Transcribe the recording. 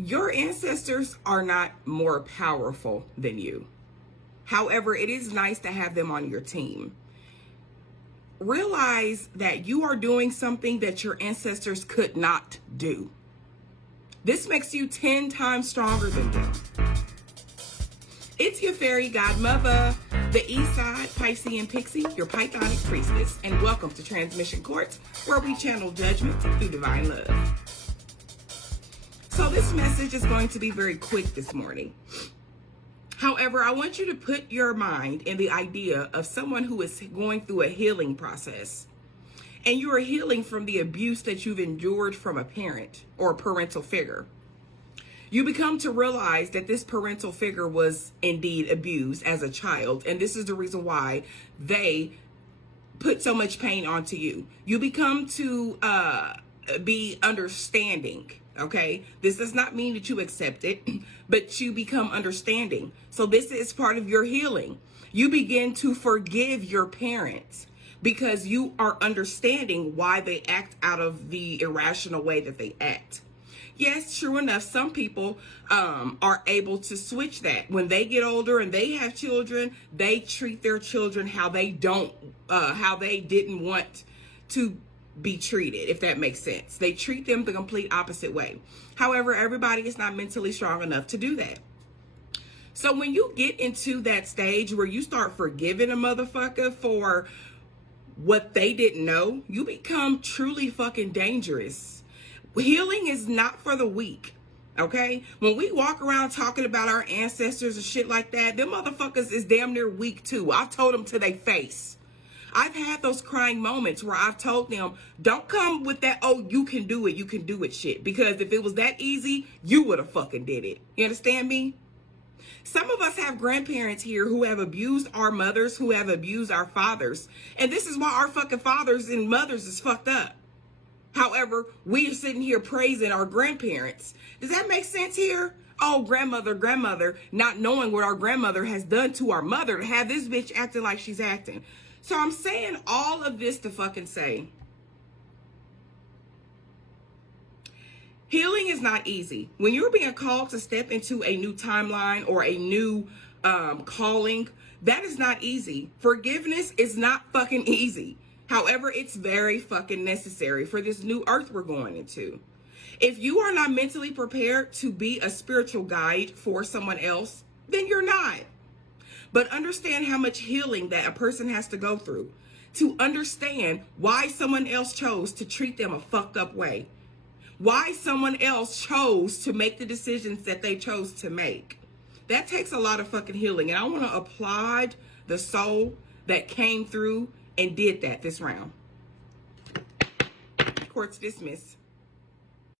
Your ancestors are not more powerful than you. However, it is nice to have them on your team. Realize that you are doing something that your ancestors could not do. This makes you 10 times stronger than them. It's your fairy godmother, the Eastside Piscean Pixie, your Pythonic priestess, and welcome to Transmission Court, where we channel judgment through divine love. So this message is going to be very quick this morning. However, I want you to put your mind in the idea of someone who is going through a healing process, and you are healing from the abuse that you've endured from a parent or a parental figure. You become to realize that this parental figure was indeed abused as a child, and this is the reason why they put so much pain onto you. You become to be understanding, okay? This does not mean that you accept it, but you become understanding. So this is part of your healing. You begin to forgive your parents because you are understanding why they act out of the irrational way that they act. Yes, true enough, some people are able to switch that. When they get older and they have children, they treat their children how they didn't want to be treated, if that makes sense. They treat them the complete opposite way. However, everybody is not mentally strong enough to do that. So when you get into that stage where you start forgiving a motherfucker for what they didn't know, you become truly fucking dangerous. Healing is not for the weak, okay? When we walk around talking about our ancestors and shit like that, them motherfuckers is damn near weak too. I've told them to their face. I've had those crying moments where I've told them, don't come with that, oh, you can do it shit. Because if it was that easy, you would have fucking did it. You understand me? Some of us have grandparents here who have abused our mothers, who have abused our fathers. And this is why our fucking fathers and mothers is fucked up. However, we are sitting here praising our grandparents. Does that make sense here? Oh, grandmother, not knowing what our grandmother has done to our mother to have this bitch acting like she's acting. So I'm saying all of this to fucking say, healing is not easy. When you're being called to step into a new timeline or a new calling, that is not easy. Forgiveness is not fucking easy. However, it's very fucking necessary for this new earth we're going into. If you are not mentally prepared to be a spiritual guide for someone else, then you're not. But understand how much healing that a person has to go through to understand why someone else chose to treat them a fucked up way. Why someone else chose to make the decisions that they chose to make. That takes a lot of fucking healing. And I want to applaud the soul that came through and did that this round. Court's dismissed.